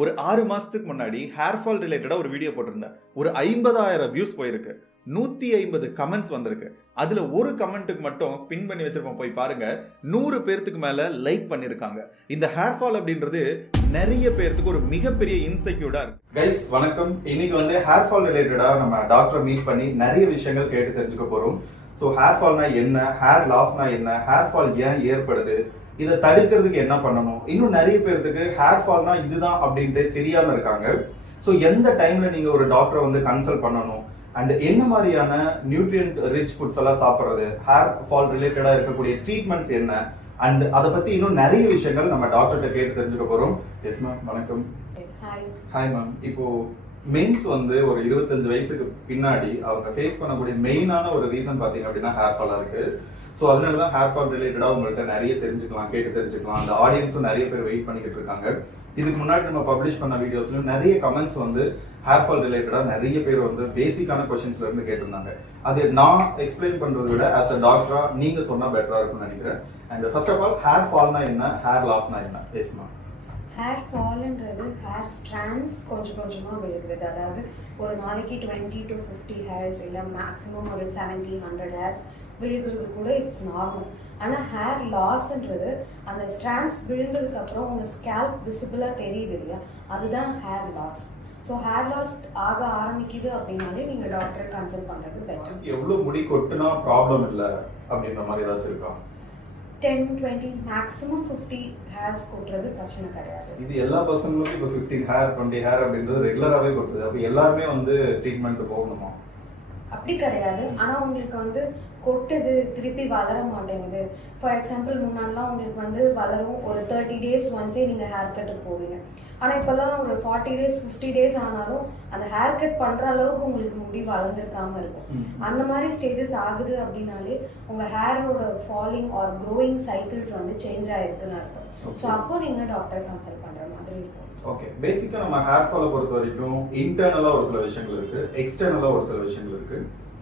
ஒரு 6 மாசத்துக்கு முன்னாடி ஹேர் ஃபால் ரிலேட்டடா ஒரு வீடியோ போட்டிருந்தேன். ஒரு 50,000 வியூஸ் போயிருக்கு, 150 கமெண்ட்ஸ் வந்திருக்கு. அதுல ஒரு கமெண்ட்டுக்கு மட்டும் பின் பண்ணி வச்சிருப்போம், போய் பாருங்க. 100 பேருக்கு மேல லைக் பண்ணிருக்காங்க. இந்த ஹேர் ஃபால் அப்படின்றது நிறைய பேருக்கு ஒரு மிகப்பெரிய இன்செக்யூர்டா இருக்கு. கைஸ் வணக்கம். இன்னைக்கு வந்து ஹேர் ஃபால் ரிலேட்டடா நம்ம டாக்டரை மீட் பண்ணி நிறைய விஷயங்கள் கேட்டு தெரிஞ்சுக்க போறோம். ஸோ ஹேர் ஃபால்னா என்ன, ஹேர் லாஸ்னா என்ன, ஹேர் ஃபால் ஏன் ஏற்படுது, இதை தடுக்கிறதுக்கு என்ன பண்ணணும், இன்னும் நிறைய பேருக்கு ஹேர் ஃபால்னா இதுதான் அப்படின்ட்டு தெரியாம இருக்காங்க. ஸோ எந்த டைம்ல நீங்க ஒரு டாக்டரை வந்து கன்சல்ட் பண்ணணும், அண்ட் என்ன மாதிரியான நியூட்ரியன்ட் ரிச் ஃபுட்ஸ் எல்லாம் சாப்பிட்றது, ஹேர் ஃபால் ரிலேட்டடா இருக்கக்கூடிய ட்ரீட்மெண்ட்ஸ் என்ன, அண்ட் அதை பத்தி இன்னும் நிறைய விஷயங்கள் நம்ம டாக்டர்கிட்ட கேட்டு தெரிஞ்சுக்க போறோம். எஸ் மேம், வணக்கம். Hi ma'am. இப்போ மென்ஸ் வந்து ஒரு 25 வயசுக்கு பின்னாடி அவங்க ஃபேஸ் பண்ணக்கூடிய மெயினான ஒரு ரீசன் பாத்தீங்க அப்படின்னா ஹேர் ஃபாலா இருக்கு. ஸோ அதனாலதான் ஹேர் ஃபால் ரிலேட்டடா உங்கள்கிட்ட நிறைய தெரிஞ்சுக்கலாம், கேட்டு தெரிஞ்சுக்கலாம். அந்த ஆடியன்ஸும் நிறைய பேர் வெயிட் பண்ணிக்கிட்டு இருக்காங்க. இதுக்கு முன்னாடி நம்ம பப்ளிஷ் பண்ண வீடியோஸ்லயும் நிறைய கமெண்ட்ஸ் வந்து ஹேர் ஃபால் ரிலேட்டடா நிறைய பேர் வந்து பேசிக்கான கொஸ்டின்ஸ்ல இருந்து கேட்டிருந்தாங்க. அது நான் எக்ஸ்பிளைன் பண்றதை விட ஆஸ் அ டாக்டரா நீங்க சொன்னா பெட்டரா இருக்கும்னு நினைக்கிறேன். And first of all, hair ஃபால்னா என்ன, ஹேர் லாஸ்னா என்ன பேசுமா? ஹேர் ஃபால்ன்றது ஹேர் ஸ்ட்ராண்ட்ஸ் கொஞ்சம் கொஞ்சமாக விழுகிறது. அதாவது ஒரு நாளைக்கு 20 to 50 ஹேர்ஸ் இல்லை மேக்ஸிமம் ஒரு 70-100 ஹேர்ஸ் விழுகிறது கூட இட்ஸ் நார்மல். ஆனால் ஹேர் லாஸ்ன்றது அந்த ஸ்ட்ராண்ட்ஸ் விழுந்ததுக்கு அப்புறம் உங்கள் ஸ்கேல்ப் விசிபிளாக தெரியுது இல்லையா, அதுதான் hair loss. So hair loss ஆக ஆரம்பிக்குது அப்படின்னாலே நீங்கள் டாக்டரை கன்சல்ட் பண்ணுறது பெட்டர். எவ்வளோ முடி கொட்டுனா ப்ராப்ளம் இல்லை அப்படின்ற மாதிரி ஏதாச்சும் இருக்கா? 10-20 மேக்ஸிமம் 50 ஹேர்ஸ் கொட்டுறது பிரச்சனை கிடையாது. இது எல்லா பசங்களுக்கும் இப்போ 15 ஹேர் 20 ஹேர் அப்படின்றது ரெகுலராகவே கொட்டுது. அப்போ எல்லாருமே வந்து ட்ரீட்மெண்ட் போகணுமா? அப்படி கிடையாது. ஆனால் உங்களுக்கு வந்து கொட்டுது, திருப்பி வளர மாட்டேங்குது. ஃபார் எக்ஸாம்பிள், முன்னாடிலாம் உங்களுக்கு வந்து வளரும், ஒரு 30 days ஒன்ஸே நீங்கள் ஹேர் கட்டுக்கு போவீங்க. ஆனால் இப்போல்லாம் ஒரு 40 days 50 days ஆனாலும் அந்த ஹேர் கட் பண்ணுற அளவுக்கு உங்களுக்கு முடி வளர்ந்துருக்காம இருக்கும். அந்த மாதிரி ஸ்டேஜஸ் ஆகுது அப்படின்னாலே உங்கள் ஹேரோட ஃபாலிங் ஆர் க்ரோயிங் சைக்கிள்ஸ் வந்து சேஞ்ச் ஆகிருக்குன்னு அர்த்தம். ஸோ அப்போ நீங்கள் டாக்டரை கன்சல்ட் பண்ணுற மாதிரி இருக்கும். ஓகே, பேசிக்கா நம்ம ஹேர் ஃபாலை பொறுத்த வரைக்கும் இன்டர்னலா ஒரு சில விஷயங்கள் இருக்கு, எக்ஸ்டர்னலா ஒரு சில விஷயங்கள் இருக்கு.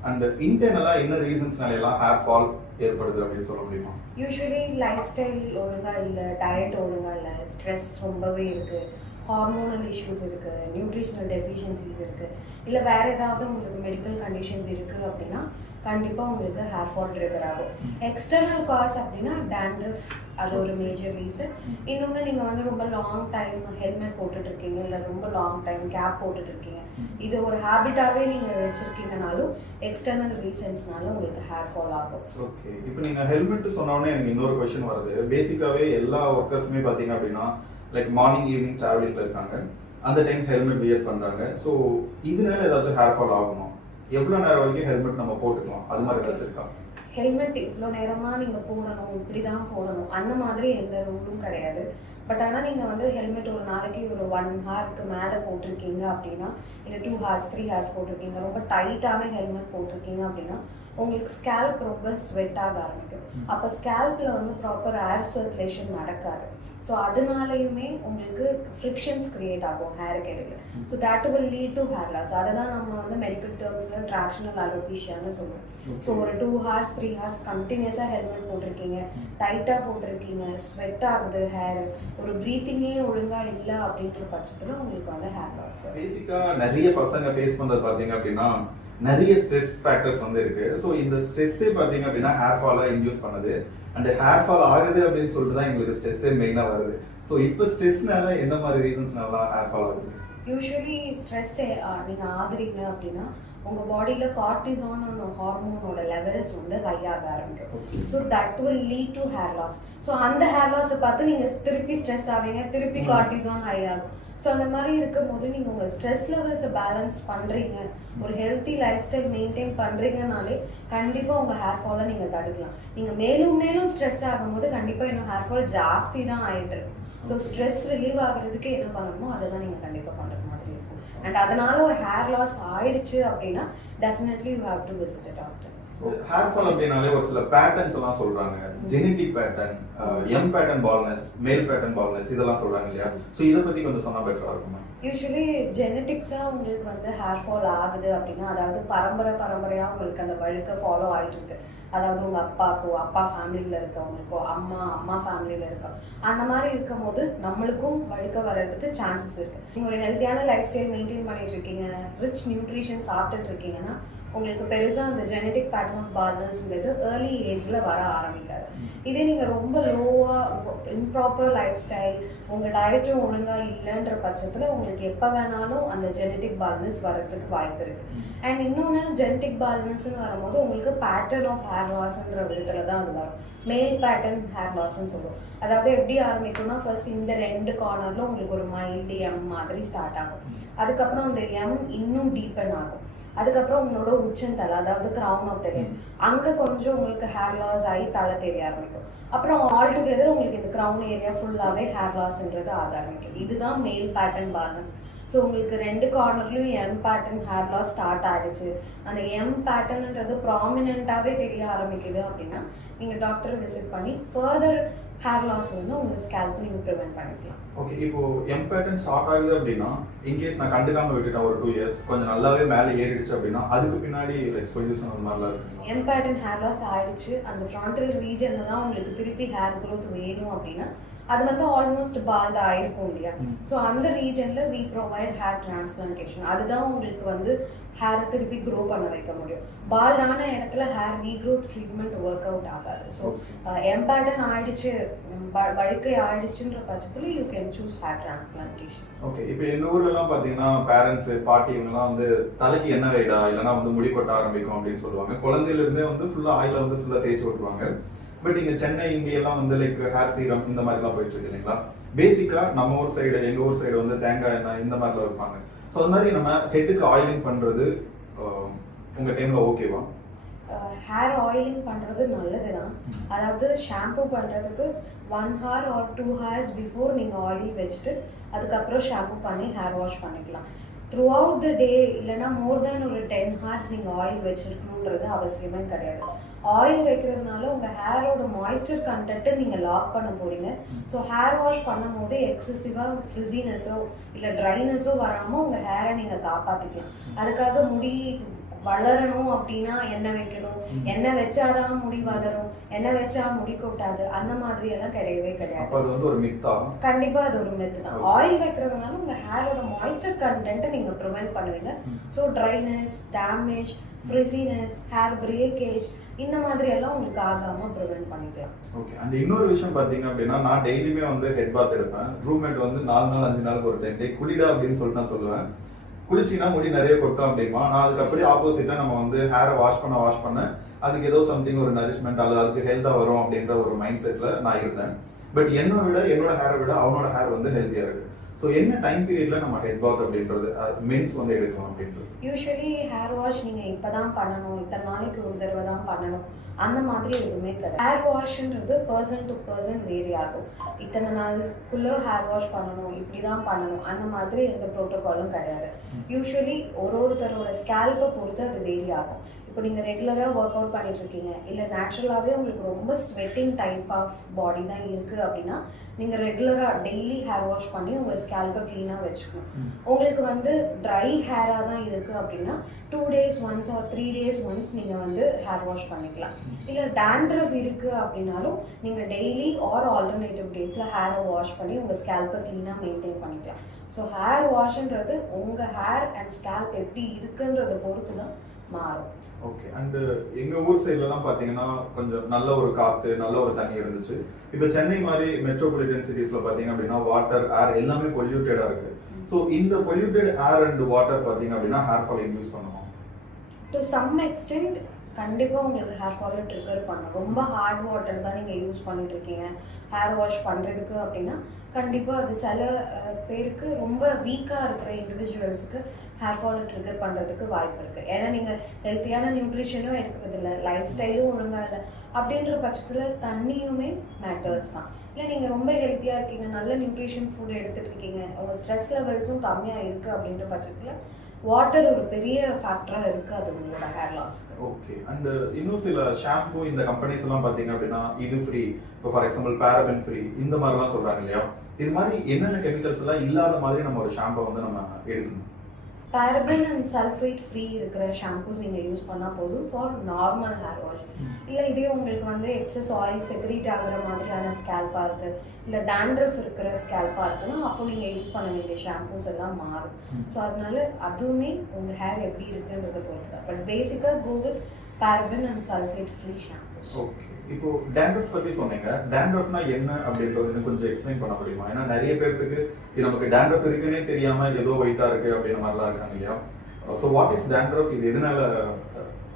அந்த இன்டர்னலா என்ன ரீசன்ஸ்னால எல்லாம் ஹேர் ஃபால் ஏற்படுது அப்படின்னு சொல்ல முடியுமா? யூஸ்வலி லைஃப் ஸ்டைல் ஒழுங்கா இல்லை, டயட் ஒழுங்கா இல்லை, ஸ்ட்ரெஸ் ரொம்பவே இருக்கு, ஹார்மோனல் இஷ்யூஸ் இருக்கு, நியூட்ரிஷனல் டெஃபிஷியன்சிஸ் இருக்கு, இல்லை வேற ஏதாவது உங்களுக்கு மெடிக்கல் கண்டிஷன்ஸ் இருக்கு அப்படின்னா கண்டிப்பா உங்களுக்கு ஹேர் ஃபால் ட்ரிகர் ஆகும். எக்ஸ்டர்னல் காஸ் அப்படின்னா டேண்ட்ரஃப், அது ஒரு மேஜர் ரீசன். இன்னொன்று, நீங்கள் வந்து ரொம்ப லாங் டைம் ஹெல்மெட் போட்டுட்டு இருக்கீங்க, இல்லை ரொம்ப லாங் டைம் கேப் போட்டுட்டு இருக்கீங்க, இது ஒரு ஹேபிட்டாகவே நீங்கள் வச்சிருக்கீங்கனாலும் எக்ஸ்டர்னல் ரீசன்ஸ்னால உங்களுக்கு ஹேர் ஃபால் ஆகும். ஓகே, இப்போ நீங்கள் ஹெல்மெட் சொன்னோடனே எனக்கு இன்னொரு கொஸ்டின் வருது. பேசிக்காகவே எல்லா ஒர்க்கர்ஸுமே பார்த்தீங்க அப்படின்னா லைக் மார்னிங் ஈவினிங் ட்ராவலிங்கில் இருக்காங்க, அந்த டைம் ஹெல்மெட் வியர் பண்ணுறாங்க. ஸோ இதனால ஏதாச்சும் ஹேர் ஃபால் ஆகணும்? எவ்வளோ நேரம் வரைக்கும் ஹெல்மெட் நம்ம போட்டுக்கலாம், அது மாதிரி ஏதாச்சும் இருக்கா? ஹெல்மெட் இவ்வளோ நேரமாக நீங்கள் போடணும், இப்படி தான் போடணும், அந்த மாதிரி எந்த ரூலும் கிடையாது. பட் ஆனால் நீங்கள் வந்து ஹெல்மெட் ஒரு நாளைக்கு ஒரு 1 ஹார்க்கு மேலே போட்டிருக்கீங்க அப்படின்னா, இல்லை 2 ஹார்ஸ் 3 ஹார்ஸ் போட்டிருக்கீங்க, ரொம்ப டைட்டான ஹெல்மெட் போட்டிருக்கீங்க அப்படின்னா உங்களுக்கு ஸ்கேல்ப் ரொம்ப ஸ்வெட் ஆக ஆரம்பிக்கும். அப்போ ஸ்கேல்பில் வந்து ப்ராப்பர் ஏர் சர்க்குலேஷன் நடக்காது. ஸோ அதனாலையுமே உங்களுக்கு ஃப்ரிக்ஷன்ஸ் கிரியேட் ஆகும் ஹேருக்கு இடையில. So that will lead to hair loss. அதை தான் நம்ம வந்து மெடிக்கல் டேர்ம்ஸில் ட்ராக்ஷனல் அலோபீஷியான்னு சொல்லுவோம். ஸோ ஒரு 2 ஹார்ஸ் 3 ஹார்ஸ் கண்டினியூஸாக ஹெல்மெட் போட்டிருக்கீங்க, டைட்டாக போட்டிருக்கீங்க, ஸ்வெட் ஆகுது ஹேர், ஒரு ப்ரீத்திங்கே ஒழுங்காக இல்லை அப்படின்ற பட்சத்தில் உங்களுக்கு வந்து ஹேர் லாஸ். பேசிக்காக நிறைய பசங்க ஃபேஸ் பண்ணுறது பார்த்தீங்க அப்படின்னா நிறைய ஸ்ட்ரெஸ் ஃபேக்டர்ஸ் வந்து இருக்கு. ஸோ இந்த ஸ்ட்ரெஸ்ஸே பார்த்தீங்க அப்படின்னா ஹேர் ஃபாலை இன்டியூஸ் பண்ணுது. அண்ட் ஹேர் ஃபால் ஆகுது அப்படின்னு சொல்லிட்டு தான் எங்களுக்கு ஸ்ட்ரெஸ்ஸே மெயினாக வருது. ஸோ இப்போ ஸ்ட்ரெஸ்னால என்ன மாதிரி ரீசன்ஸ்னால ஹேர் ஃபால் ஆகுது? யூஸ்வலி ஸ்ட்ரெஸ் நீங்கள் ஆகுறீங்க அப்படின்னா உங்கள் பாடியில் கார்டிசான் ஹார்மோனோட லெவல்ஸ் வந்து ஹை ஆக ஆரம்பிக்கும். So that will lead to hair loss. So அந்த ஹேர் லாஸை பார்த்து நீங்கள் திருப்பி ஸ்ட்ரெஸ் ஆவீங்க, திருப்பி கார்டிசான் ஹை ஆகும். ஸோ அந்த மாதிரி இருக்கும் போது நீங்கள் உங்கள் ஸ்ட்ரெஸ் லெவல்ஸை பேலன்ஸ் பண்ணுறீங்க, ஒரு ஹெல்த்தி லைஃப் ஸ்டைல் மெயின்டைன் பண்ணுறீங்கனாலே கண்டிப்பாக உங்கள் ஹேர் ஃபாலை நீங்கள் தடுக்கலாம். நீங்கள் மேலும் மேலும் ஸ்ட்ரெஸ் ஆகும்போது கண்டிப்பாக இன்னும் ஹேர் ஃபால் ஜாஸ்தி தான் ஆகிட்டு இருக்கும். ஸோ ஸ்ட்ரெஸ் ரிலீவ் ஆகுறதுக்கு என்ன பண்ணணுமோ அதை தான் நீங்கள் கண்டிப்பாக பண்ணுற மாதிரி இருக்கும். அண்ட் அதனால ஒரு ஹேர் லாஸ் ஆயிடுச்சு அப்படின்னா definitely you have to visit a doctor. Hair fall அப்படின்னாலே ஒரு சில பேட்டர்ன்ஸ் எல்லாம் சொல்றாங்க. Genetic pattern, M pattern baldness, மேல் பேட்டர்ன் பால்னஸ் இதெல்லாம் சொல்றாங்க இல்லையா? ஸோ இதை பத்தி கொஞ்சம் சொன்னா பெட்டரா இருக்குமா? யூஸ்வலி ஜெனட்டிக்ஸாக உங்களுக்கு வந்து ஹேர் ஃபால் ஆகுது அப்படின்னா, அதாவது பரம்பரையாக உங்களுக்கு அந்த வழுக்க ஃபாலோ ஆகிட்டு இருக்கு. அதாவது உங்கள் அப்பாக்கோ, அப்பா ஃபேமிலியில் இருக்கவங்களுக்கோ, அம்மா ஃபேமிலியில் இருக்கோம், அந்த மாதிரி இருக்கும் போது நம்மளுக்கும் வழுக்க வர்றதுக்கு சான்சஸ் இருக்குது. நீங்கள் ஒரு ஹெல்த்தியான லைஃப் ஸ்டைல் மெயின்டைன் பண்ணிட்டு இருக்கீங்க, ரிச் நியூட்ரிஷன் சாப்பிட்டுட்டு இருக்கீங்கன்னா உங்களுக்கு பெருசாக அந்த ஜெனட்டிக் பேட்டர்ன் ஆஃப் பால்னஸ்ன்றது ஏர்லி ஏஜில் வர ஆரம்பிக்காது. இதே நீங்கள் ரொம்ப லோவாக இம்ப்ராப்பர் லைஃப் ஸ்டைல், உங்கள் டயட்டும் ஒழுங்காக இல்லைன்ற பட்சத்தில் உங்களுக்கு எப்போ வேணாலும் அந்த ஜெனட்டிக் பால்னஸ் வர்றதுக்கு வாய்ப்பு இருக்குது. அண்ட் இன்னொன்று ஜெனட்டிக் பால்னஸ்ன்னு வரும்போது உங்களுக்கு பேட்டர்ன் ஆஃப் ஹேர் லாஸ்ன்ற விதத்தில் தான் அது வரும். மேல் பேட்டர்ன் ஹேர் லாஸ்ன்னு சொல்லுவோம். அதாவது எப்படி ஆரம்பிக்கும்னா, ஃபர்ஸ்ட் இந்த 2 கார்னரில் உங்களுக்கு ஒரு மைல்டு எம் மாதிரி ஸ்டார்ட் ஆகும். அதுக்கப்புறம் அந்த எம் இன்னும் டீப்பன் ஆகும். அதுக்கப்புறம் உங்களோட உச்சந்தலை, அதாவது கிரவுன் ஆஃப் த ஹெட், அங்கே கொஞ்சம் உங்களுக்கு ஹேர் லாஸ் ஆகி தலை தெரிய ஆரம்பிக்கும். அப்புறம் ஆல் டுகெதர் உங்களுக்கு இந்த கிரவுன் ஏரியா ஃபுல்லாகவே ஹேர் லாஸ்ன்றது ஆக ஆரம்பிக்கும். இதுதான் மேல் பேட்டர்ன் பால்னஸ். ஸோ உங்களுக்கு 2 கார்னர்லையும் M pattern hair loss start ஆகிடுச்சு, அந்த எம் பேட்டர்ன்ன்றது ப்ராமினெண்ட்டாகவே தெரிய ஆரம்பிக்குது அப்படின்னா நீங்கள் டாக்டரை விசிட் பண்ணி ஃபர்தர் ஹேர் லாஸ் வந்து உங்கள் ஸ்கேல்ப் நீங்கள் ப்ரிவென்ட் பண்ணிக்கலாம். ஓகே, இப்போ எம் பேட்டர்ன் ஸ்டார்ட் ஆகுது அப்படின்னா, இன்கேஸ் நான் கண்டுக்காம விட்டுட்டேன் ஒரு 2 இயர்ஸ், கொஞ்சம் நல்லாவே மேலே ஏறிடுச்சு அப்படின்னா அதுக்கு பின்னாடி லைக் சொல்யூஷன் அந்த மாதிரிலாம் இருக்குங்களா? எம் பேட்டர்ன் ஹேர் லாஸ் ஆயிடுச்சு, அந்த ஃப்ரண்டல் ரீஜனில் தான் உங்களுக்கு திருப்பி ஹேர் க்ரோத் வேணும் அப்படின்னா அது வந்து ஆல்மோஸ்ட் பால்ட் ஆயிருக்கும் இல்லையா? ஸோ அந்த ரீஜனில் வி ப்ரொவைட் ஹேர் டிரான்ஸ்பிளான்டேஷன். அதுதான் உங்களுக்கு வந்து ஹேரை திருப்பி க்ரோ பண்ண வைக்க முடியும். பால்டான இடத்துல hair regrowth treatment work out ஆகாது. ஸோ எம் பேட்டர்ன் ஆயிடுச்சு, வழுக்கை ஆயிடுச்சுன்ற பட்சத்தில் you can choose hair transplantation. Okay, இப்போ எங்கள் ஊர்லலாம் பார்த்தீங்கன்னா பேரண்ட்ஸ், பாட்டி இவங்கலாம் வந்து தலைக்கு எண்ணெய் வைடா இல்லைனா வந்து முடி கொட்ட ஆரம்பிக்கும் அப்படின்னு சொல்லுவாங்க. குழந்தையிலேருந்தே வந்து ஃபுல்லாக ஆயில வந்து ஃபுல்லாக தேய்ச்சி விட்டுருவாங்க. பட் இங்கே சென்னை இங்கெல்லாம் வந்து லைக் ஹேர் சீரம் இந்த மாதிரிலாம் போயிட்டு இருக்கு இல்லைங்களா? பேசிக்காக நம்ம ஊர் சைடு, எங்கள் ஊர் சைடு வந்து தேங்காய் எண்ணெய் இந்த மாதிரிலாம் வைப்பாங்க. ஸோ அது மாதிரி நம்ம ஹெட்டுக்கு ஆயிலிங் பண்ணுறது உங்கள் டைமில் ஓகேவா? ஹேர் ஆயிலிங் பண்ணுறது நல்லது தான். அதாவது ஷாம்பூ பண்ணுறதுக்கு 1 hour or 2 hours பிஃபோர் நீங்கள் ஆயில் வச்சுட்டு அதுக்கப்புறம் ஷாம்பூ பண்ணி ஹேர் வாஷ் பண்ணிக்கலாம். த்ரூ அவுட் த டே இல்லைனா மோர் தேன் ஒரு 10 hours நீங்கள் ஆயில் வச்சுருக்கணுன்றது அவசியமே கிடையாது. ஆயில் வைக்கிறதுனால உங்கள் ஹேரோட மாய்ஸ்சர் கண்டென்ட்டை நீங்கள் லாக் பண்ண போகிறீங்க. ஸோ ஹேர் வாஷ் பண்ணும் போது எக்ஸசிவாக ஃப்ரிஸினஸோ இல்லை ட்ரைனஸோ வராமல் உங்கள் ஹேரை நீங்கள் காப்பாற்றிக்கலாம். அதுக்காக முடி வளரணும் அப்படின்னா எண்ணெய் வைக்கணும், எண்ணெய் வச்சாதான் முடி வளரும், எண்ணெய் வச்சா முடி கொட்டாது, அந்த மாதிரி எல்லாம் கிடையவே கிடையாது. அது வந்து ஒரு மித்தா? கண்டிப்பா அது ஒரு மித்து தான். ஆயில் வைக்கிறதுனால உங்க ஹேரோட மாய்ஸ்சர் கண்டென்ட்டை நீங்க ப்ரிவென்ட் பண்ணுவீங்க. So dryness, damage, frizziness, hair breakage இந்த மாதிரி எல்லாம் உங்களுக்கு ஆகாம ப்ரிவென்ட் பண்ணிக்கலாம். ஓகே, அண்ட் இன்னொரு விஷயம் பார்த்தீங்க அப்படின்னா, நான் டெய்லியுமே வந்து ஹெட் பாத் எடுப்பேன். ரூம்மேட் வந்து 4 நாள் 5 நாளுக்கு ஒரு டைம் குளிடா அப்படின்னு சொல்லிட்டு நான் சொல்லுவேன். குளிச்சின்னா முடி நிறைய கொட்டும் அப்படிமா. நான் அதுக்கு அப்படியே ஆப்போசிட்டா நம்ம வந்து ஹேரை வாஷ் பண்ண அதுக்கு ஏதோ சம்திங் ஒரு நரிஷ்மெண்ட் அல்லது அதுக்கு ஹெல்த்தா வரும் அப்படின்ற ஒரு மைண்ட் செட்ல நான் இருந்தேன். பட் என்னோட ஹேரை விட அவனோட ஹேர் வந்து ஹெல்த்தியா இருக்கு. ஸோ என்ன டைம் பீரியட்ல நம்ம ஹெட் பாத் அப்படின்றது மென்ஸ் வந்து எடுக்கலாம் அப்படின்றது? யூஸ்வலி ஹேர் வாஷ் நீங்க இப்பதான் பண்ணணும், இத்தனை நாளைக்கு ஒரு தடவை தான் பண்ணணும், அந்த மாதிரி எதுவுமே கிடையாது. ஹேர் வாஷ்ன்றது பர்சன் டு பர்சன் வேரி ஆகும். இத்தனை நாளுக்குள்ள ஹேர் வாஷ் பண்ணணும், இப்படிதான் பண்ணணும், அந்த மாதிரி எந்த ப்ரோட்டோகாலும் கிடையாது. யூஸ்வலி ஒருத்தரோட ஸ்கேல்பை பொறுத்து அது வேரி ஆகும். இப்போ நீங்கள் ரெகுலராக ஒர்க் அவுட் பண்ணிட்டு இருக்கீங்க, இல்லை நேச்சுரலாகவே உங்களுக்கு ரொம்ப ஸ்வெட்டிங் டைப் ஆஃப் பாடி தான் இருக்குது அப்படின்னா நீங்கள் ரெகுலராக டெய்லி ஹேர் வாஷ் பண்ணி உங்கள் ஸ்கேல்பை க்ளீனாக வச்சுக்கணும். உங்களுக்கு வந்து ட்ரை ஹேராக தான் இருக்குது அப்படின்னா 2 days once or 3 days once நீங்கள் வந்து ஹேர் வாஷ் பண்ணிக்கலாம். இல்லை டேண்ட்ரஃப் இருக்குது அப்படின்னாலும் நீங்கள் டெய்லி ஆர் ஆல்டர்னேட்டிவ் டேஸில் ஹேரை வாஷ் பண்ணி உங்கள் ஸ்கேல்பை க்ளீனாக மெயின்டைன் பண்ணிக்கலாம். ஸோ ஹேர் வாஷ்ன்றது உங்கள் ஹேர் அண்ட் ஸ்கேல்ப் எப்படி இருக்குன்றதை பொறுத்து தான் மாறும். ஓகே, அண்ட் எங்கள் ஊர் சைட்லலாம் பார்த்தீங்கன்னா கொஞ்சம் நல்ல ஒரு காற்று, நல்ல ஒரு தண்ணி இருந்துச்சு. இப்போ சென்னை மாதிரி மெட்ரோபாலிட்டன் சிட்டிஸில் பார்த்தீங்க அப்படின்னா வாட்டர், ஏர் எல்லாமே பொல்யூட்டடாக இருக்குது. ஸோ இந்த பொல்யூட்டட் ஏர் அண்ட் வாட்டர் பார்த்தீங்க அப்படின்னா ஹேர் ஃபால் இன்டியூஸ் பண்ணுவோம். டு சம் எக்ஸ்டென்ட் கண்டிப்பாக உங்களுக்கு ஹேர் ஃபாலை ட்ரிகர் பண்ணும். ரொம்ப ஹார்ட் வாட்டர் தான் நீங்கள் யூஸ் பண்ணிட்டு இருக்கீங்க ஹேர் வாஷ் பண்ணுறதுக்கு அப்படின்னா கண்டிப்பாக அது சில பேருக்கு ரொம்ப வீக்காக இருக்கிற இண்டிவிஜுவல்ஸுக்கு ஹேர் ஃபாலை ட்ரிகர் பண்ணுறதுக்கு வாய்ப்பு இருக்குது. ஏன்னா நீங்கள் ஹெல்த்தியான நியூட்ரிஷனும் எடுக்கிறது இல்லை, லைஃப் ஸ்டைலும் ஒழுங்காக இல்லை அப்படின்ற பட்சத்தில் தண்ணியுமே மேட்டர்ஸ் தான். இல்லை நீங்கள் ரொம்ப ஹெல்த்தியாக இருக்கீங்க, நல்ல நியூட்ரிஷன் ஃபுட் எடுத்துகிட்டு இருக்கீங்க, உங்கள் ஸ்ட்ரெஸ் லெவல்ஸும் கம்மியாக இருக்குது அப்படின்ற பட்சத்தில் வாட்டர் ஒரு பெரிய ஃபேக்டராக இருக்காது உங்களோட ஹேர் லாஸ்க்கு. ஓகே. அண்ட் இன்னும் சில ஷாம்பு இந்த கம்பெனிஸ் எல்லாம் பார்த்தீங்க அப்படின்னா இது ஃப்ரீ, இப்போ ஃபார் எக்ஸாம்பிள் பேரபன் ஃப்ரீ இந்த மாதிரிலாம் சொல்கிறாங்க இல்லையா? இது மாதிரி என்னென்ன கெமிக்கல்ஸ் எல்லாம் இல்லாத மாதிரி நம்ம ஒரு ஷாம்பை வந்து நம்ம எடுக்கணும்? பேரபன் அண்ட் சல்ஃபேட் ஃப்ரீ இருக்கிற ஷாம்பூஸ் நீங்கள் யூஸ் பண்ணால் போதும் ஃபார் நார்மல் ஹேர் வாஷ். இல்லை இதே உங்களுக்கு வந்து எக்ஸஸ் ஆயில் செக்ரீட் ஆகிற மாதிரியான ஸ்கேல்பாக இருக்குது, இல்லை டேண்ட்ரஃப் இருக்கிற ஸ்கேல்பாக இருக்குன்னா அப்போ நீங்கள் யூஸ் பண்ண வேண்டிய ஷாம்பூஸ் எல்லாம் மாறும். ஸோ அதனால அதுவுமே உங்கள் ஹேர் எப்படி இருக்குன்றதை பொறுத்து தான். பட் பேசிக்காக go with paraben and sulphate free shampoos. Okay. இப்போ டேண்ட்ரஃப் பத்தி சொன்னீங்க. டேண்ட்ரஃப்னா என்ன அப்படின்றது கொஞ்சம் எக்ஸ்பிளைன் பண்ண முடியுமா? ஏன்னா நிறைய பேருக்கு இது நமக்கு டேண்ட்ரஃப் இருக்குன்னே தெரியாம ஏதோ ஒயிட்டா இருக்கு அப்படின்ற மாதிரிலாம் இருக்காங்க இல்லையா? So what is dandruff? இது எதனால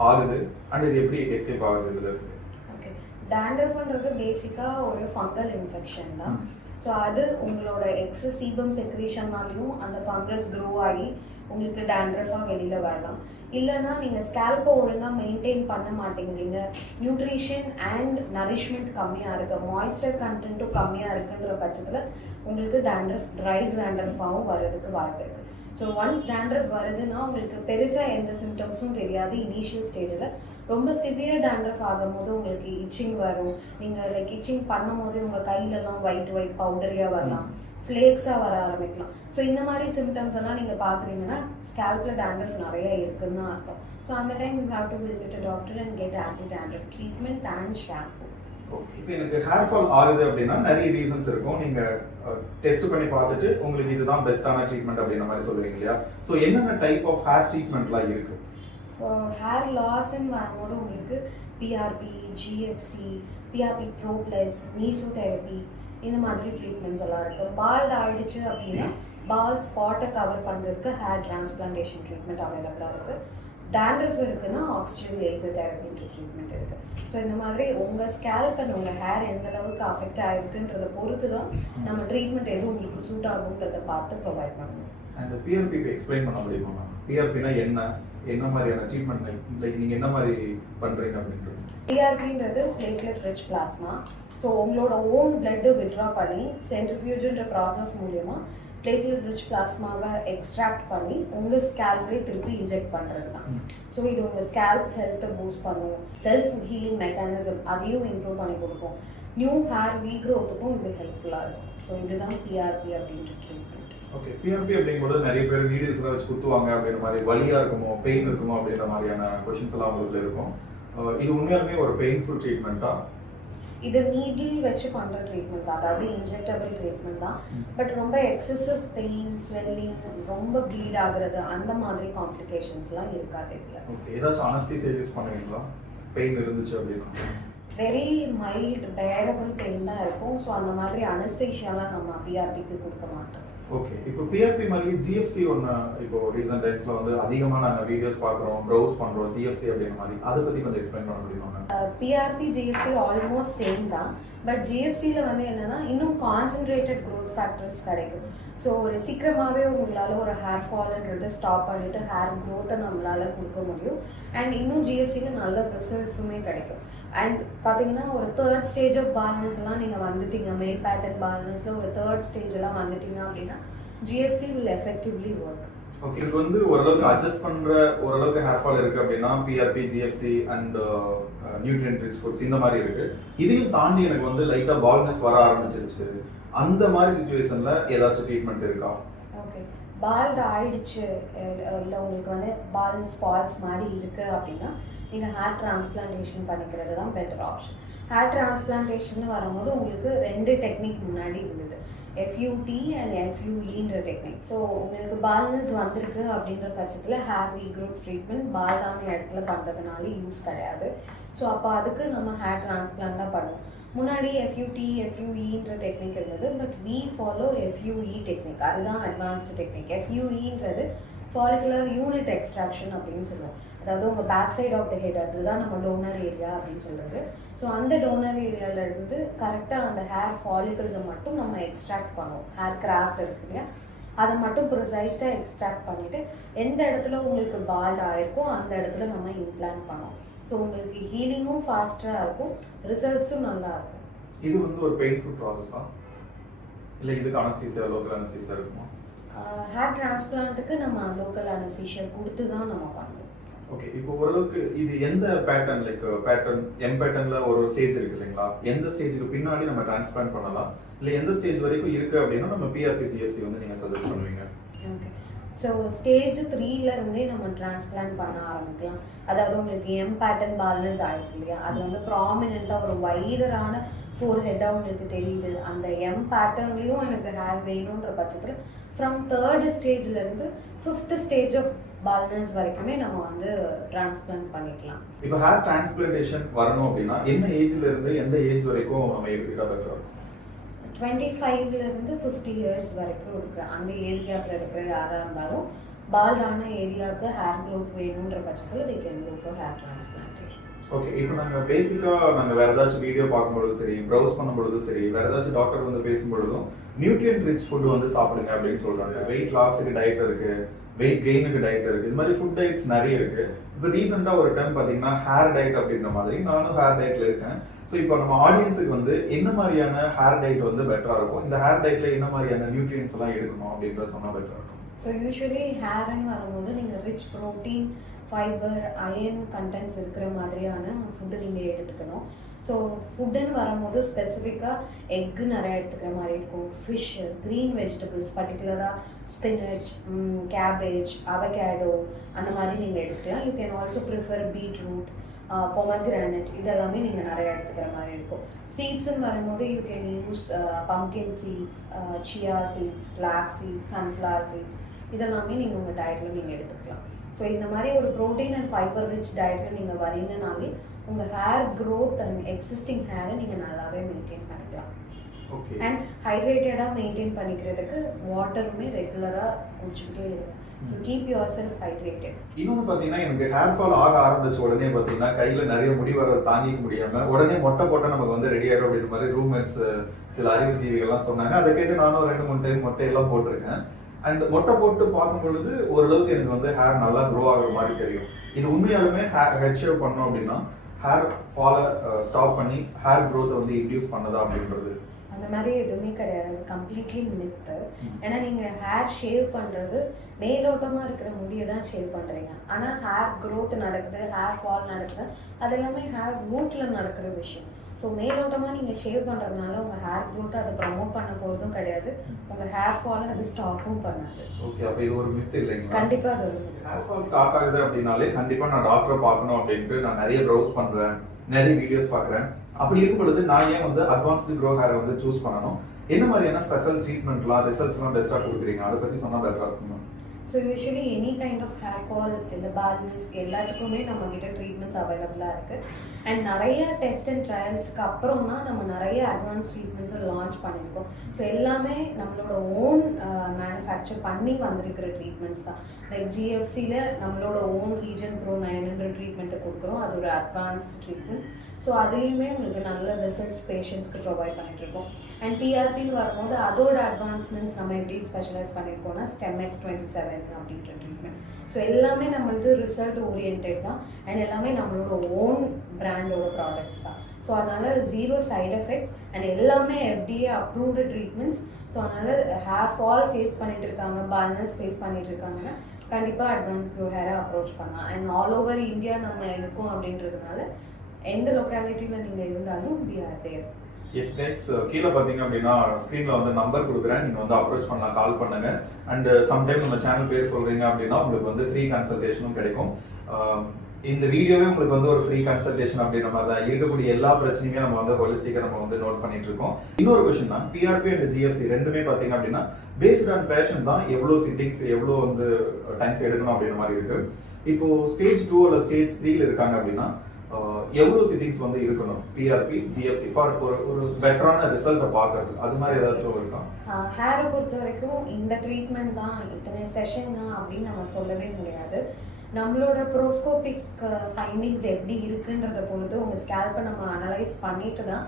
ஆகுது அண்ட் இது எப்படி எஸ்கேப் ஆகுது இதுல இருக்கு? ஓகே, டேண்ட்ரஃப்ன்றது பேசிக்காக ஒரு ஃபங்கல் இன்ஃபெக்ஷன் தான். ஸோ அது உங்களோட எக்ஸஸ் சீபம் செக்ரீஷன்னாலையும் அந்த ஃபங்கஸ் க்ரோ ஆகி உங்களுக்கு டேண்ட்ரஃபாக வெளியில் வரலாம். இல்லைனா நீங்கள் ஸ்கேல்ப்பை ஒழுங்காக மெயின்டைன் பண்ண மாட்டேங்கிறீங்க, நியூட்ரிஷன் அண்ட் நரிஷ்மெண்ட் கம்மியாக இருக்குது, மாய்ஸ்சர் கண்டென்ட்டும் கம்மியாக இருக்குன்ற பட்சத்தில் உங்களுக்கு டேண்ட்ரஃப் ட்ரை டேண்ட்ரஃபாகவும் வர்றதுக்கு வாய்ப்பு இருக்குது. ஸோ ஒன்ஸ் டேண்ட்ரஃப் வருதுன்னா உங்களுக்கு பெருசாக எந்த சிம்டம்ஸும் தெரியாது இனிஷியல் ஸ்டேஜில். ரொம்ப சிவியர் டேண்ட்ரஃப் ஆகும்போது உங்களுக்கு இச்சிங் வரும். நீங்கள் லைக் இச்சிங் பண்ணும் போது உங்கள் கையிலலாம் ஒயிட் பவுடரியாக வரலாம், ஃப்ளேக்ஸாக வர ஆரம்பிக்கலாம். ஸோ இந்த மாதிரி சிம்டம்ஸ் எல்லாம் நீங்கள் பார்க்குறீங்கன்னா ஸ்கேல்பில் டேண்ட்ரஃப் நிறைய இருக்குன்னு தான் அர்த்தம். ஸோ அந்த time you have to visit a doctor and get anti dandruff treatment and shampoo. Okay. இப்போ எனக்கு ஹேர் ஃபால் ஆகுது அப்படின்னா நிறைய ரீசன்ஸ் இருக்கும். நீங்கள் டெஸ்ட் பண்ணி பார்த்துட்டு உங்களுக்கு இதுதான் பெஸ்ட்டான ட்ரீட்மெண்ட் அப்படின்ற மாதிரி சொல்லுவீங்க இல்லையா? ஸோ என்னென்ன டைப் ஆஃப் ஹேர் ட்ரீட்மெண்ட்லாம் இருக்குது? ஃபார் ஹேர் லாஸ்ன்னு வரும்போது உங்களுக்கு PRP, GFC, PRP pro plus, mesotherapy இந்த மாதிரி ட்ரீட்மெண்ட்ஸ் எல்லாம் இருக்குது. பால்ட் ஆகிடுச்சு அப்படின்னா பால் ஸ்பாட்டை கவர் பண்ணுறதுக்கு ஹேர் டிரான்ஸ்பிளான்டேஷன் ட்ரீட்மெண்ட் அவைலபிளாக இருக்குது. டேண்ட்ரஃப் இருக்குன்னா ஆக்சிஜன் லேசர் தெரப்பின்ற ட்ரீட்மெண்ட் இருக்குது. ஸோ இந்த மாதிரி உங்கள் ஸ்கேல்ப் அண்ட் உங்கள் ஹேர் எந்த அளவுக்கு அஃபெக்ட் ஆகிருக்குன்றதை பொறுத்து தான் நம்ம ட்ரீட்மெண்ட் எதுவும் உங்களுக்கு சூட் ஆகுன்றதை பார்த்து ப்ரொவைட் பண்ணணும். அண்ட் பிஆர்பி எக்ஸ்பிளைன் பண்ண முடியுமா? பிஆர்பினா என்ன மாதிரியான ட்ரீட்மெண்ட் லைக் நீங்கள் என்ன மாதிரி பண்ணுறீங்க அப்படின்றது? பிஆர்பின்றது பிளேட்லெட் ரிச் பிளாஸ்மா. ஸோ உங்களோட ஓன் பிளட்டு விட்ரா பண்ணி சென்ட்ரிஃபியூஜ்ன்ற ப்ராசஸ் மூலியமாக பிளேட்லெட் ரிச் பிளாஸ்மாவை எக்ஸ்ட்ராக்ட் பண்ணி உங்கள் ஸ்கேல்ப்லேயே திருப்பி இன்ஜெக்ட் பண்ணுறது தான். ஸோ இது உங்கள் ஸ்கேல்ப் ஹெல்த்தை பூஸ்ட் பண்ணும், செல்ஃப் ஹீலிங் மெக்கானிசம் அதையும் இம்ப்ரூவ் பண்ணி கொடுக்கும், நியூ ஹேர் ரீக்ரோத்துக்கும் இது ஹெல்ப்ஃபுல்லாக இருக்கும். ஸோ இதுதான் பிஆர்பி அப்படின்ற ட்ரீட்மெண்ட். ஓகே. பிஆர்பி அப்படிங்கும்போது நிறைய பேர் நீடில்ஸ் எல்லாம் வச்சு குத்துவாங்க அப்படின்ற மாதிரி, வலியாக இருக்குமோ பெயின் இருக்குமோ அப்படின்ற மாதிரியான கொஷின்ஸ் எல்லாம் உங்களுக்கு இருக்கும். இது உண்மையாலுமே ஒரு பெயின்ஃபுல் ட்ரீட்மெண்ட்டா? இது நீடில் வச்சு பண்ணுற ட்ரீட்மெண்ட் தான், அதாவது இன்ஜெக்டபிள் ட்ரீட்மெண்ட் தான். பட் ரொம்ப எக்ஸசிவ் பெயின், ஸ்வெல்லிங், ரொம்ப ப்ளீட் ஆகுறது அந்த மாதிரி காம்ப்ளிகேஷன்ஸ்லாம் இருக்காது இதில். ஓகே. ஏதாச்சும் அனஸ்தீசியா யூஸ் பண்ணுவீங்களா பெயின் இருந்துச்சு அப்படின்னா? வெரி மைல்டு பேரபிள் பெயின் தான் இருக்கும். ஸோ அந்த மாதிரி அனஸ்தீசியாலாம் நம்ம பிஆர்பிக்கு கொடுக்க மாட்டோம். ஓகே. இப்போ பிஆர்பி மாதிரி ஜிஎஃப்சி ஒன்று இப்போ ரீசெண்ட் டைம்ஸில் வந்து அதிகமாக நாங்கள் வீடியோஸ் பார்க்குறோம், ப்ரௌஸ் பண்ணுறோம் ஜிஎஃப்சி அப்படின்ற மாதிரி, அதை பற்றி கொஞ்சம் எக்ஸ்பிளைன் பண்ண முடியுமா? பிஆர்பி ஜிஎஃப்சி ஆல்மோஸ்ட் சேம் தான். பட் ஜிஎஃப்சியில் வந்து என்னென்னா இன்னும் கான்சன்ட்ரேட்டட் க்ரோத் ஃபேக்டர்ஸ் கிடைக்கும். ஸோ ஒரு சீக்கிரமாகவே உங்களால் ஒரு ஹேர் ஃபால்ன்றது ஸ்டாப் பண்ணிவிட்டு ஹேர் க்ரோத்தை நம்மளால் கொடுக்க முடியும். அண்ட் இன்னும் ஜிஎஃப்சியில் நல்ல ரிசல்ட்ஸுமே கிடைக்கும். அண்ட் பார்த்தீங்கன்னா ஒரு தேர்ட் ஸ்டேஜ் ஆஃப் பால்னஸ்லாம் நீங்கள் வந்துட்டீங்க, மெயில் பேட்டர்ன் பால்னஸில் ஒரு தேர்ட் ஸ்டேஜ் எல்லாம் வந்துட்டீங்க அப்படின்னா GFC will effectively work. Okay. இதுக்கு வந்து ஓரளவுக்கு அட்ஜஸ்ட் பண்ணுற ஓரளவுக்கு ஹேர் ஃபால் இருக்குது அப்படின்னா PRP, GFC and nutrient rich foods இந்த மாதிரி இருக்குது. இதையும் தாண்டி எனக்கு வந்து லைட்டாக பால்னஸ் வர ஆரம்பிச்சிருச்சு, அந்த மாதிரி சுச்சுவேஷனில் ஏதாச்சும் ட்ரீட்மெண்ட் இருக்கா? ஓகே. பால்ட் ஆயிடுச்சு இல்லை உங்களுக்கு வந்து பால் ஸ்பாட்ஸ் மாதிரி இருக்குது அப்படின்னா நீங்கள் ஹேர் டிரான்ஸ்பிளான்டேஷன் பண்ணிக்கிறது தான் பெட்டர் ஆப்ஷன். ஹேர் டிரான்ஸ்பிளான்டேஷன் வரும்போது உங்களுக்கு 2 டெக்னிக் முன்னாடி இருந்தது, எஃப்யூடி அண்ட் எஃப்யூஇன்ற டெக்னிக். ஸோ உங்களுக்கு பால்னஸ் வந்திருக்கு அப்படின்ற பட்சத்தில் ஹேர் ரீக்ரோத் ட்ரீட்மெண்ட் பால்டான இடத்துல பண்ணுறதுனால யூஸ் கிடையாது. ஸோ அப்போ அதுக்கு நம்ம ஹேர் டிரான்ஸ்பிளான்ட் தான் பண்ணுவோம். முன்னாடி எஃப்யூடி, எஃப்யூஇன்ற டெக்னிக் இருந்தது. But we follow FUE technique, அதுதான் அட்வான்ஸ்டு டெக்னிக். எஃப்யூஇன்றது ஃபாலிகுலர் யூனிட் எக்ஸ்ட்ராக்ஷன் அப்படின்னு சொல்லுவோம். அதாவது உங்கள் back side of the head, அதுதான் நம்ம டோனர் ஏரியா அப்படின்னு சொல்கிறது. ஸோ அந்த டோனர் ஏரியாவிலேருந்து கரெக்டாக அந்த ஹேர் ஃபாலிகல்ஸை மட்டும் நம்ம எக்ஸ்ட்ராக்ட் பண்ணுவோம். ஹேர் கிராஃப்ட் இருக்கு இல்லையா, அதை மட்டும் ப்ரிசைஸாக எக்ஸ்ட்ராக்ட் பண்ணிவிட்டு எந்த இடத்துல உங்களுக்கு பால்ட் ஆகிருக்கோ அந்த இடத்துல நம்ம இம்ப்ளான்ட் பண்ணுவோம். ஸோ உங்களுக்கு ஹீலிங்கும் ஃபாஸ்ட்டாக இருக்கும், ரிசல்ட்ஸும் நல்லா இருக்கும். இது வந்து ஒரு பெயின்ஃபுல் ப்ராசஸா இல்லை இதுக்கு அனஸ்தீசியா, லோக்கல் அனஸ்தீசியா இருக்குமா? ஹேர் டிரான்ஸ்பிளான்ட்டுக்கு நம்ம லோக்கல் அனஸ்தீஷியா கொடுத்து தான் நம்ம பண்ணுவோம். ஓகே, இப்போ ஓரளவுக்கு இது எந்த பேட்டர்ன், லைக் பேட்டர்ன் எம் பேட்டர்ன்ல ஒரு ஸ்டேஜ் இருக்கு இல்லைங்களா, எந்த ஸ்டேஜுக்கு பின்னாடி நம்ம டிரான்ஸ்பிளான்ட் பண்ணலாம், இல்லை எந்த ஸ்டேஜ் வரைக்கும் இருக்கு அப்படின்னா நம்ம பிஆர்பி ஜிஎஃப்சி வந்து நீங்கள் சஜஸ்ட் பண்ணுவீங்க? ஓகே, ஸோ ஸ்டேஜ் 3ல இருந்தே நம்ம டிரான்ஸ்பிளான்ட் பண்ண ஆரம்பிக்கலாம். அதாவது உங்களுக்கு எம் பேட்டர்ன் பால்னஸ் ஆயிருக்கு இல்லையா, அது வந்து ப்ராமினெண்ட்டாக ஒரு வைடரான ஃபோர்ஹெட்டாக உங்களுக்கு தெரியுது. அந்த எம் பேட்டர்ன்லேயும் எனக்கு ஹேர் வேணுன்ற பட்சத்தில் ஃப்ரம் 3rd ஸ்டேஜ்லேருந்து 5th ஸ்டேஜ் ஆஃப் பால்னஸ் வரைக்குமே நம்ம வந்து டிரான்ஸ்பிளான்ட் பண்ணிக்கலாம். இப்போ ஹேர் டிரான்ஸ்பிளான்டேஷன் வரணும் அப்படின்னா என்ன ஏஜ்ல இருந்து எந்த ஏஜ் வரைக்கும் நம்ம எடுத்துக்கிட்டா பெட்டரா இருக்கும்? 25லேருந்து 50 இயர்ஸ் வரைக்கும் இருக்கிற அந்த ஏஜ் கேப்பில் இருக்கிற யாராக இருந்தாலும் பால்டான ஏரியாவுக்கு ஹேர் க்ரோத் வேணுன்ற பட்சத்தில் they can go for hair transplantation. Okay, இப்போ நாங்கள் பேசிக்காக நாங்கள் வேறு ஏதாச்சும் வீடியோ பார்க்கும்பொழுதும் சரி, ப்ரௌஸ் பண்ணும்பொழுதும் சரி, வேறு ஏதாச்சும் டாக்டர் வந்து பேசும்பொழுதும் நியூட்ரியன்ட் ரிச் ஃபுட் வந்து சாப்பிடுங்க அப்படின்னு சொல்கிறாங்க. வெயிட் லாஸுக்கு டயட் இருக்குது, வெயிட் கெயினுக்கு டயட் இருக்குது, இது மாதிரி ஃபுட் டயட்ஸ் நிறைய இருக்குது. இப்போ ரீசெண்டாக ஒரு டைம் பார்த்தீங்கன்னா ஹேர் டயட் அப்படின்ற மாதிரி நானும் ஹேர் டயட்டில் இருக்கேன். ஸோ இப்போ நம்ம ஆடியன்ஸுக்கு வந்து என்ன மாதிரியான ஹேர் டயட் வந்து பெட்டராக இருக்கும், இந்த ஹேர் டயட்டில் என்ன மாதிரியான நியூட்ரியன்ஸ் எல்லாம் எடுக்கணும் அப்படின்றத சொன்னால் பெட்டராக இருக்கும்? ஸோ யூஸ்வலி ஹேர்னு வரும்போது நீங்கள் rich protein, fibre, iron contents இருக்கிற மாதிரியான ஃபுட்டு நீங்கள் எடுத்துக்கணும். ஸோ ஃபுட்டுன்னு வரும்போது ஸ்பெசிஃபிக்காக எக்கு நிறையா எடுத்துக்கிற மாதிரி இருக்கும், ஃபிஷ்ஷு, க்ரீன் வெஜிடபிள்ஸ், பர்டிகுலராக ஸ்பினச், கேபேஜ், அவகேடோ அந்த மாதிரி நீங்கள் எடுத்துக்கலாம். You can also prefer beetroot, pomegranate, இதெல்லாமே நீங்கள் நிறையா எடுத்துக்கிற மாதிரி இருக்கும். சீட்ஸ்ன்னு வரும்போது you can use pumpkin seeds, chia seeds, flax seeds, sunflower seeds, இதெல்லாமே நீங்கள் உங்கள் டயட்டில் நீங்கள் எடுத்துக்கலாம். ஸோ இந்த மாதிரி ஒரு ப்ரோட்டீன் அண்ட் ஃபைபர் ரிச் டயட்டில் நீங்கள் வரீங்கனாலே உங்கள் ஹேர் க்ரோத் அண்ட் எக்ஸிஸ்டிங் ஹேரை நீங்கள் நல்லாவே மெயின்டைன் பண்ணிக்கலாம். ஓகே, அண்ட் ஹைட்ரேட்டடாக மெயின்டைன் பண்ணிக்கிறதுக்கு வாட்டருமே ரெகுலராக குடிச்சுக்கிட்டே இருக்கும். So keep your self hydrated. இன்னொன்று பார்த்தீங்கன்னா எனக்கு ஹேர் ஃபால் ஆக ஆரம்பிச்ச உடனே பார்த்தீங்கன்னா கையில் நிறைய முடி வர தாங்கிக்க முடியாமல் உடனே மொட்டை போட்டால் நமக்கு வந்து ரெடி ஆயிடும் அப்படின்ற மாதிரி ரூம்மேட்ஸ் சில அறிவுஜீவிகள்லாம் சொன்னாங்க. அதை கேட்டு நானும் 2-3 டைம் மொட்டையெல்லாம் போட்டிருக்கேன். அண்ட் மொட்டை போட்டு பார்க்கும் பொழுது ஓரளவுக்கு எனக்கு வந்து ஹேர் நல்லா க்ரோ ஆகுற மாதிரி தெரியும். இது உண்மையாலுமே ஹெட் ஷேவ் பண்ணோம் அப்படின்னா ஹேர் ஃபாலை ஸ்டாப் பண்ணி ஹேர் க்ரோத்தை வந்து இன்டியூஸ் பண்ணதா அப்படின்றது? அந்த மாதிரி எதுவுமே கிடையாது, அது கம்ப்ளீட்லி மித்து. ஏன்னா நீங்கள் ஹேர் ஷேவ் பண்ணுறது மேலோட்டமாக இருக்கிற முடியை தான் ஷேவ் பண்ணுறீங்க. ஆனால் ஹேர் க்ரோத் நடக்குது, ஹேர் ஃபால் நடக்குது, அது எல்லாமே ஹேர் ரூட்டில் நடக்கிற விஷயம். ஸோ மேலோட்டமாக நீங்கள் ஷேவ் பண்ணுறதுனால உங்கள் ஹேர் க்ரோத்தை அதை ப்ரமோட் பண்ண போகிறதும் கிடையாது, உங்கள் ஹேர் ஃபாலை அது ஸ்டாப்பும் பண்ணாது. ஓகே, அப்போ இது ஒரு மித்து இல்லைங்களா? கண்டிப்பாக அது ஒரு மித்து. ஹேர் ஃபால் ஸ்டார்ட் ஆகுது அப்படின்னாலே கண்டிப்பாக நான் டாக்டரை பார்க்கணும் அப்படின்ட்டு நான் நிறைய ப்ரௌஸ் பண்ணுறேன், நிறைய வீடியோஸ் பார்க்குறேன். அப்படி இருக்கும் பொழுது நான் ஏன் வந்து அட்வான்ஸ்டு க்ரோ ஹேரை வந்து சூஸ் பண்ணணும்? என்ன மாதிரியான ஸ்பெஷல் ட்ரீட்மெண்ட்லாம் ரிசல்ட்ஸ்லாம் பெஸ்ட்டாக கொடுக்குறீங்க, அதை பற்றி சொன்னால் பெட்டராக இருக்கும். So usually any kind of hair fall, இல்லை பால்னஸ், எல்லாத்துக்குமே நம்மக்கிட்ட ட்ரீட்மெண்ட்ஸ் அவைலபிளாக இருக்குது. அண்ட் நிறைய டெஸ்ட் அண்ட் ட்ரையல்ஸ்க்கு அப்புறம் தான் நம்ம நிறைய அட்வான்ஸ் ட்ரீட்மெண்ட்ஸை லான்ச் பண்ணியிருக்கோம். ஸோ எல்லாமே நம்மளோட ஓன் மேனுஃபேக்சர் பண்ணி வந்திருக்கிற ட்ரீட்மெண்ட்ஸ் தான். லைக் ஜிஎஃப்சியில் நம்மளோட ஓன் ரீஜன் ப்ரோ 900 ட்ரீட்மெண்ட்டை கொடுக்குறோம், அது ஒரு அட்வான்ஸ்ட் ட்ரீட்மெண்ட். ஸோ அதுலேயுமே உங்களுக்கு நல்ல ரிசல்ட்ஸ் பேஷண்ட்ஸ்க்கு ப்ரொவைட் பண்ணிகிட்ருக்கோம். அண்ட் பிஆர்பின்னு வரும்போது அதோட அட்வான்ஸ்மெண்ட்ஸ் நம்ம எப்படி ஸ்பெஷலைஸ் பண்ணியிருக்கோம்னா STEMX 27 அப்படின்ற ட்ரீட்மெண்ட். ஸோ எல்லாமே நம்மளுக்கு ரிசல்ட் ஓரியன்ட் தான், அண்ட் எல்லாமே நம்மளோட ஓன் பிராண்டோட ப்ராடக்ட்ஸ் தான். ஸோ அதனால் 0 சைட் எஃபெக்ட்ஸ் அண்ட் எல்லாமே FDA அப்ரூவ்டு ட்ரீட்மெண்ட்ஸ். ஸோ அதனால் ஹேர் ஃபால் ஃபேஸ் பண்ணிட்டு இருக்காங்க, பால்னஸ் ஃபேஸ் பண்ணிட்டு இருக்காங்கன்னா கண்டிப்பாக அட்வான்ஸ் க்ரோ ஹேரை அப்ரோச் பண்ணலாம். அண்ட் ஆல் ஓவர் இந்தியா நம்ம இருக்கோம் அப்படின்றதுனால எந்த லொக்காலிட்டியில் நீங்கள் இருந்தாலும் we are there. S guys, கீழே பார்த்தீங்க அப்படின்னா ஸ்க்ரீனில் வந்து நம்பர் கொடுக்குறேன், நீங்கள் வந்து அப்ரோச் பண்ணலாம், கால் பண்ணுங்க. அண்ட் சம்டைம் நம்ம சேனல் பேர் சொல்கிறீங்க அப்படின்னா உங்களுக்கு வந்து ஃப்ரீ கன்சல்டேஷனும் கிடைக்கும். இந்த வீடியோவே உங்களுக்கு வந்து ஒரு ஃப்ரீ கன்சல்டேஷன் அப்படின்ற மாதிரி தான் இருக்கக்கூடிய எல்லா பிரச்சனையுமே நம்ம வந்து ஹோலிஸ்டிக்காக நம்ம வந்து நோட் பண்ணிட்டு இருக்கோம். இன்னொரு கொஸ்டின் தான், பிஆர்பி அண்ட் ஜிஎஃப்சி ரெண்டுமே பார்த்தீங்க அப்படின்னா பேஸ்ட் ஆன் பேஷன் தான், எவ்வளோ சிட்டிங்ஸ் எவ்வளோ வந்து டைம்ஸ் எடுக்கணும் அப்படின்ற மாதிரி இருக்கு. இப்போ ஸ்டேஜ் 2 அல்ல ஸ்டேஜ் 3ல இருக்காங்க அப்படின்னா எவ்வளோ சிட்டிங்ஸ் வந்து இருக்கணும் பிஆர்பி ஜிஎஃப்சி ஃபார் ஒரு பெட்டரான ரிசல்ட்டை பார்க்கறது, அது மாதிரி ஏதாச்சும் இருக்கா? ஹேரை பொறுத்த வரைக்கும் இந்த ட்ரீட்மெண்ட் தான், இத்தனை செஷன் தான் அப்படின்னு நம்ம சொல்லவே முடியாது. நம்மளோட ப்ரோஸ்கோபிக் ஃபைண்டிங்ஸ் எப்படி இருக்குன்றத பொறுத்து உங்கள் ஸ்கேல்ப்பை நம்ம அனலைஸ் பண்ணிட்டு தான்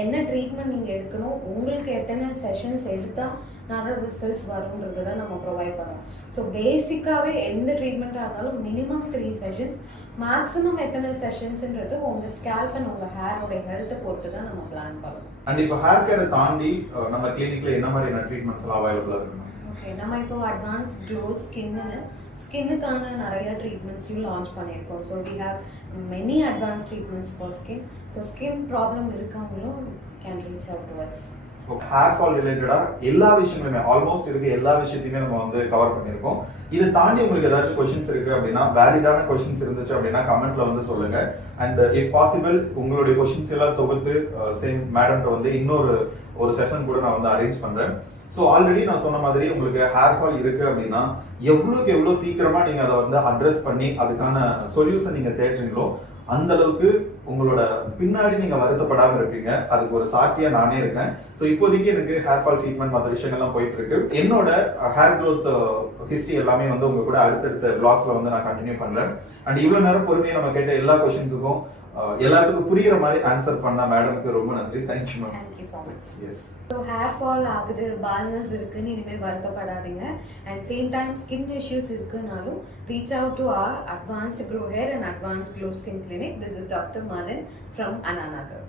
என்ன ட்ரீட்மெண்ட் நீங்கள் எடுக்கணும், உங்களுக்கு எத்தனை செஷன்ஸ் எடுத்தால் நிறைய ரிசல்ட்ஸ் வரும்ன்றது தான் நம்ம ப்ரொவைட் பண்ணுவோம். ஸோ பேசிக்காகவே எந்த ட்ரீட்மெண்ட்டாக இருந்தாலும் மினிமம் 3 செஷன்ஸ், மேக்ஸிமம் எத்தனை செஷன்ஸ்ன்றது உங்கள் ஸ்கேல்ப் அண்ட் உங்கள் ஹேரோட ஹெல்த்தை பொறுத்து தான் நம்ம பிளான் பண்ணுவோம். அண்ட் இப்போ ஹேர் கேரை தாண்டி நம்ம கிளினிக்ல என்ன மாதிரியான ட்ரீட்மெண்ட்ஸ் எல்லாம் அவைலபிளாக இருக்குங்க? ஓகே, நம்ம இப்போ அட்வான்ஸ் க்ளோ ஸ்கின்னுக்கான நிறைய ட்ரீட்மெண்ட்ஸையும் லான்ச் பண்ணியிருக்கோம். So we have many advance treatments for skin. So skin problem இருக்கவங்களும் can reach out to us. Hair fall ரிலேட்டடா எல்லா விஷயங்களுமே ஆல்மோஸ்ட் இருக்க எல்லா விஷயத்தையுமே நம்ம வந்து கவர் பண்ணியிருக்கோம். இதை தாண்டி உங்களுக்கு ஏதாச்சும் கொஸ்டின்ஸ் இருக்கு அப்படின்னா, வேலிடான கொஸ்டின்ஸ் இருந்துச்சு அப்படின்னா கமெண்ட்ல வந்து சொல்லுங்க. அண்ட் இஃப் பாசிபிள் உங்களுடைய கொஸ்டின்ஸ் எல்லாம் தொகுத்து சேம் மேடம்கிட்ட வந்து இன்னொரு செஷன் கூட நான் வந்து அரேஞ்ச் பண்றேன். ஸோ ஆல்ரெடி நான் சொன்ன மாதிரி உங்களுக்கு ஹேர் ஃபால் இருக்கு அப்படின்னா எவ்வளோக்கு எவ்வளோ சீக்கிரமா நீங்க அதை வந்து அட்ரஸ் பண்ணி அதுக்கான சொல்யூஷன் நீங்க தேடுறீங்களோ அந்த அளவுக்கு உங்களோட பின்னாடி நீங்க வருத்தப்படாம இருப்பீங்க. அதுக்கு ஒரு சாட்சியா நானே இருக்கேன். ஸோ இப்போதைக்கு எனக்கு ஹேர் ஃபால் ட்ரீட்மெண்ட் மற்ற விஷயங்கள்லாம் போயிட்டு இருக்கு. என்னோட ஹேர் க்ரோத் ஹிஸ்டரி எல்லாமே வந்து உங்க கூட அடுத்தடுத்த vlogsல வந்து நான் கண்டினியூ பண்றேன். அண்ட் இவ்வளவு நேரம் பொறுமையா நம்ம கேட்ட எல்லா கொஸ்டின்ஸுக்கும் எல்லாத்துக்கும் புரியுற மாதிரி ஆன்சர் பண்ண மேடம்க்கு ரொம்ப நன்றி. Thank you ma'am. Thank you so much. Yes. So hair fall ஆகுது, பால்னஸ் இருக்குன்னு இனிமேல் வருத்தப்படாதீங்க. And same time skin issues இருக்குனாலும் reach out to our advanced grow hair and advanced glow skin clinic. This is Dr. Malin from Ananatha.